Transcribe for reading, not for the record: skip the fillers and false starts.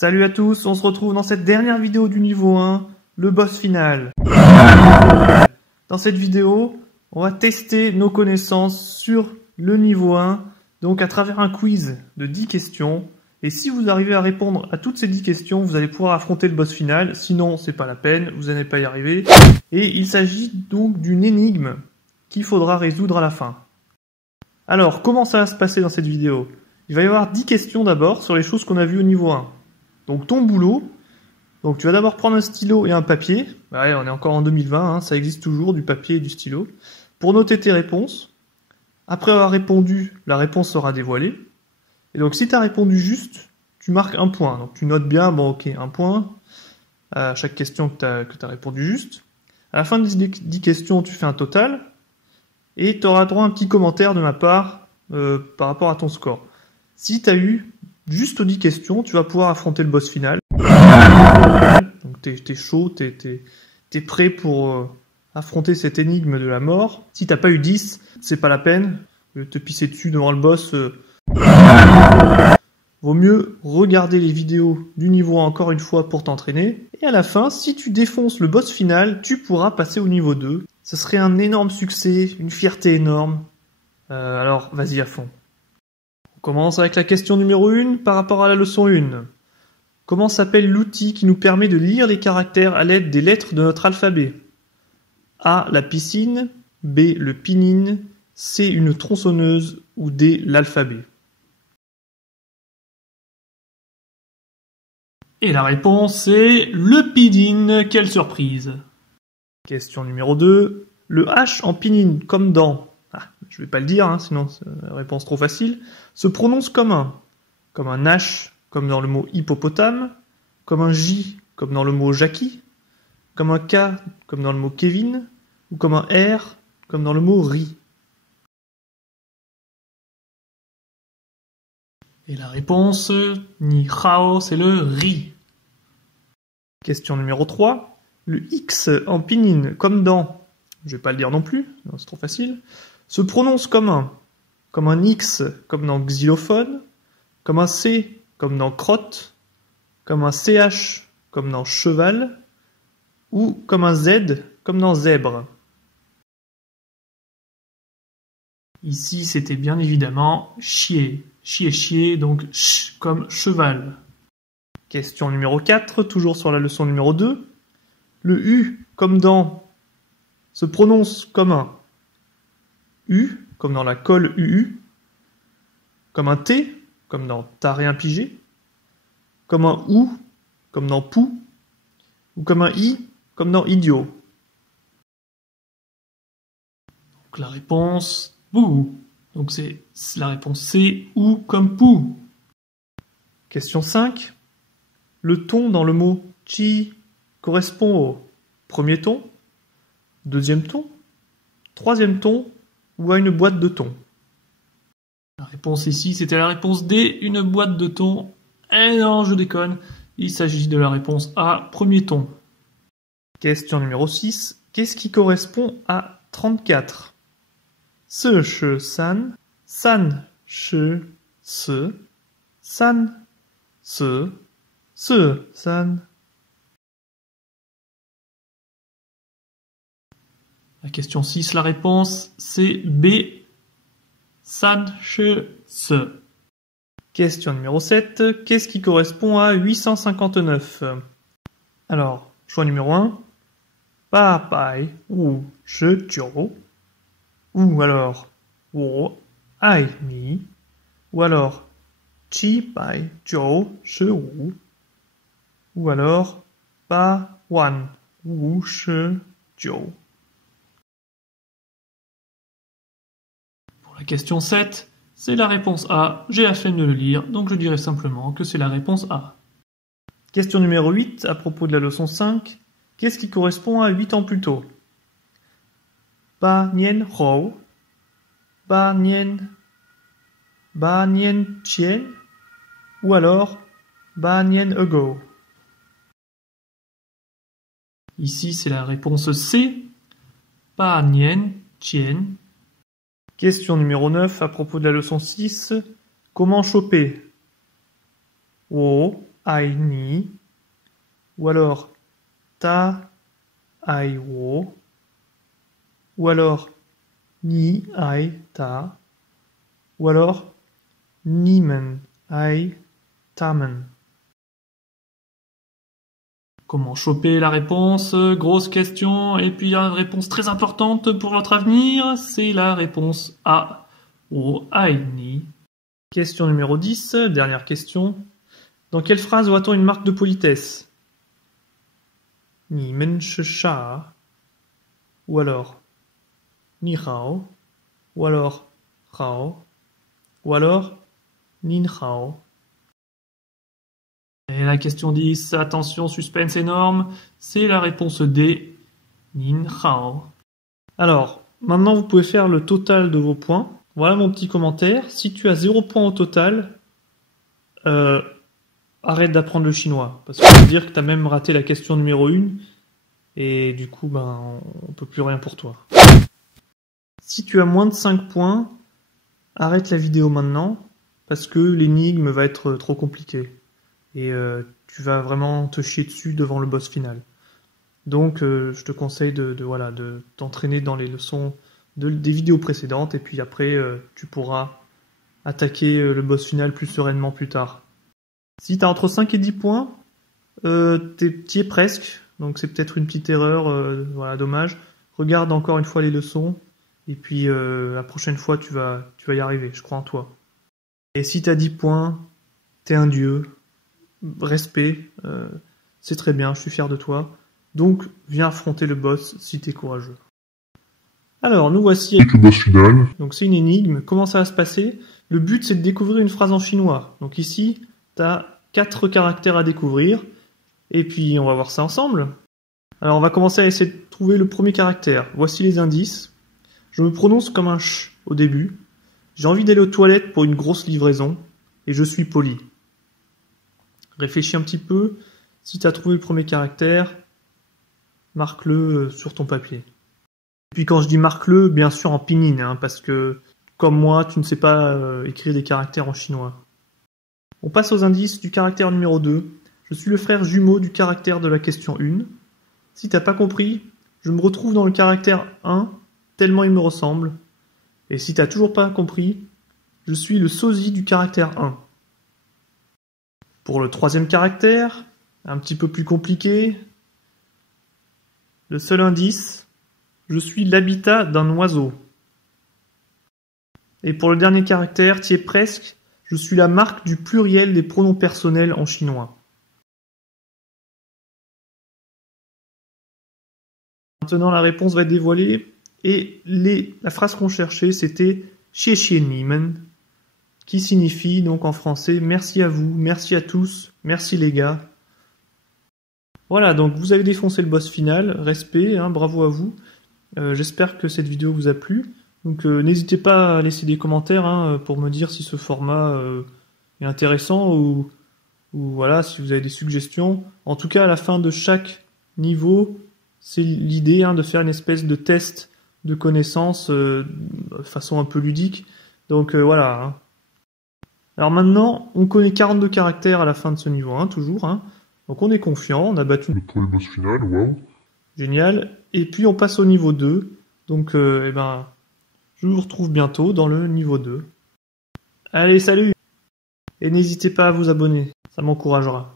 Salut à tous, on se retrouve dans cette dernière vidéo du niveau 1, le boss final. Dans cette vidéo, on va tester nos connaissances sur le niveau 1, donc à travers un quiz de 10 questions. Et si vous arrivez à répondre à toutes ces 10 questions, vous allez pouvoir affronter le boss final, sinon c'est pas la peine, vous n'allez pas y arriver. Et il s'agit donc d'une énigme qu'il faudra résoudre à la fin. Alors, comment ça va se passer dans cette vidéo? Il va y avoir 10 questions d'abord sur les choses qu'on a vues au niveau 1. Donc ton boulot, donc tu vas d'abord prendre un stylo et un papier. Ouais, on est encore en 2020, hein, ça existe toujours, du papier et du stylo. Pour noter tes réponses. Après avoir répondu, la réponse sera dévoilée. Et donc si tu as répondu juste, tu marques un point. Donc tu notes bien, bon ok, un point à chaque question que tu as répondu juste. À la fin des 10 questions, tu fais un total. Et tu auras droit à un petit commentaire de ma part par rapport à ton score. Si tu as eu juste aux 10 questions, tu vas pouvoir affronter le boss final. Donc t'es chaud, t'es prêt pour affronter cette énigme de la mort. Si t'as pas eu 10, c'est pas la peine de te pisser dessus devant le boss. Vaut mieux regarder les vidéos du niveau 1 encore une fois pour t'entraîner. Et à la fin, si tu défonces le boss final, tu pourras passer au niveau 2. Ce serait un énorme succès, une fierté énorme. Alors, vas-y à fond. On commence avec la question numéro 1 par rapport à la leçon 1. Comment s'appelle l'outil qui nous permet de lire les caractères à l'aide des lettres de notre alphabet? A. La piscine. B. Le pinyin. C. Une tronçonneuse. Ou D. L'alphabet. Et la réponse est le pinyin. Quelle surprise! Question numéro 2. Le H en pinyin, comme dans... je vais pas le dire, hein, sinon c'est une réponse trop facile. Se prononce comme un H, comme dans le mot hippopotame, comme un J, comme dans le mot Jackie, comme un K, comme dans le mot Kevin, ou comme un R, comme dans le mot riz. Et la réponse, ni hao, c'est le riz. Question numéro 3. Le X en pinyin, comme dans... je vais pas le dire non plus, c'est trop facile. Se prononce comme un X, comme dans xylophone, comme un C, comme dans crotte, comme un CH, comme dans cheval, ou comme un Z, comme dans zèbre. Ici, c'était bien évidemment chier. Chier, donc ch comme cheval. Question numéro 4, toujours sur la leçon numéro 2. Le U, comme dans... se prononce comme un U, comme dans la colle UU, comme un T, comme dans t'as rien pigé, comme un OU, comme dans pou, ou comme un I, comme dans idiot. Donc la réponse, bou. Donc c'est la réponse C, ou comme pou. Question 5. Le ton dans le mot chi correspond au premier ton, deuxième ton, troisième ton, ou à une boîte de thon? La réponse ici, c'était la réponse D, une boîte de thon. Eh non, je déconne. Il s'agit de la réponse A, premier ton. Question numéro 6. Qu'est-ce qui correspond à 34? Se, che, san, che, se, san, se, san. La question 6, la réponse, c'est B, san, che, se. Question numéro 7. Qu'est-ce qui correspond à 859? Alors, choix numéro 1. Pa, pai, ou, che, tio. Ou alors, wo, ai, mi. Ou alors, chi, pai, tio, che, wu. Ou alors, pa, wan, wu, che, tio. Pour la question 7, c'est la réponse A. J'ai la flemme de le lire, donc je dirai simplement que c'est la réponse A. Question numéro 8, à propos de la leçon 5. Qu'est-ce qui correspond à 8 ans plus tôt? Ba nien hou, ba nien chien, ou alors ba nien ago. Ici, c'est la réponse C. Ba nien chien. Question numéro 9, à propos de la leçon 6. Comment choper? Wo, ai ni, ou alors ta ai wo, ou alors ni ai ta, ou alors nimen ai tamen. Comment choper la réponse? Grosse question. Et puis, une réponse très importante pour votre avenir, c'est la réponse A. Wo ai ni. Question numéro 10, dernière question. Dans quelle phrase voit-on une marque de politesse? Ni men shi sha, ou alors ni hao, ou alors hao, ou alors nin hao. Et la question 10, attention, suspense énorme, c'est la réponse D. Nin hao. Alors, maintenant vous pouvez faire le total de vos points. Voilà mon petit commentaire. Si tu as 0 points au total, arrête d'apprendre le chinois. Parce que ça veut dire que tu as même raté la question numéro 1. Et du coup, on peut plus rien pour toi. Si tu as moins de 5 points, arrête la vidéo maintenant. Parce que l'énigme va être trop compliquée. Et tu vas vraiment te chier dessus devant le boss final. Donc je te conseille de t'entraîner dans les leçons des vidéos précédentes, et puis après tu pourras attaquer le boss final plus sereinement plus tard. Si tu as entre 5 et 10 points, t'y es presque, donc c'est peut-être une petite erreur, dommage. Regarde encore une fois les leçons, et puis la prochaine fois tu vas y arriver, je crois en toi. Et si tu as 10 points, t'es un dieu. Respect, c'est très bien, je suis fier de toi. Donc, viens affronter le boss si t'es courageux. Alors, nous voici avec le boss final. Donc, c'est une énigme. Comment ça va se passer? Le but, c'est de découvrir une phrase en chinois. Donc ici, t'as 4 caractères à découvrir. Et puis, on va voir ça ensemble. Alors, on va commencer à essayer de trouver le premier caractère. Voici les indices. Je me prononce comme un ch au début. J'ai envie d'aller aux toilettes pour une grosse livraison. Et je suis poli. Réfléchis un petit peu. Si tu as trouvé le premier caractère, marque-le sur ton papier. Et puis quand je dis marque-le, bien sûr en pinyin, parce que comme moi, tu ne sais pas écrire des caractères en chinois. On passe aux indices du caractère numéro 2. Je suis le frère jumeau du caractère de la question 1. Si t'as pas compris, je me retrouve dans le caractère 1, tellement il me ressemble. Et si t'as toujours pas compris, je suis le sosie du caractère 1. Pour le troisième caractère, un petit peu plus compliqué, le seul indice, je suis l'habitat d'un oiseau. Et pour le dernier caractère, t'y es presque, je suis la marque du pluriel des pronoms personnels en chinois. Maintenant, la réponse va être dévoilée, et la phrase qu'on cherchait, c'était « xie xie ni men », qui signifie donc en français « merci à vous, merci à tous, merci les gars ». Voilà, donc vous avez défoncé le boss final, respect, bravo à vous. J'espère que cette vidéo vous a plu. Donc n'hésitez pas à laisser des commentaires pour me dire si ce format est intéressant ou voilà, si vous avez des suggestions. En tout cas, à la fin de chaque niveau, c'est l'idée de faire une espèce de test de connaissances de façon un peu ludique. Donc voilà. Alors maintenant, on connaît 42 caractères à la fin de ce niveau 1, toujours. Donc on est confiant, on a battu Le premier boss final, waouh. Génial. Et puis on passe au niveau 2. Donc je vous retrouve bientôt dans le niveau 2. Allez, salut! Et n'hésitez pas à vous abonner, ça m'encouragera.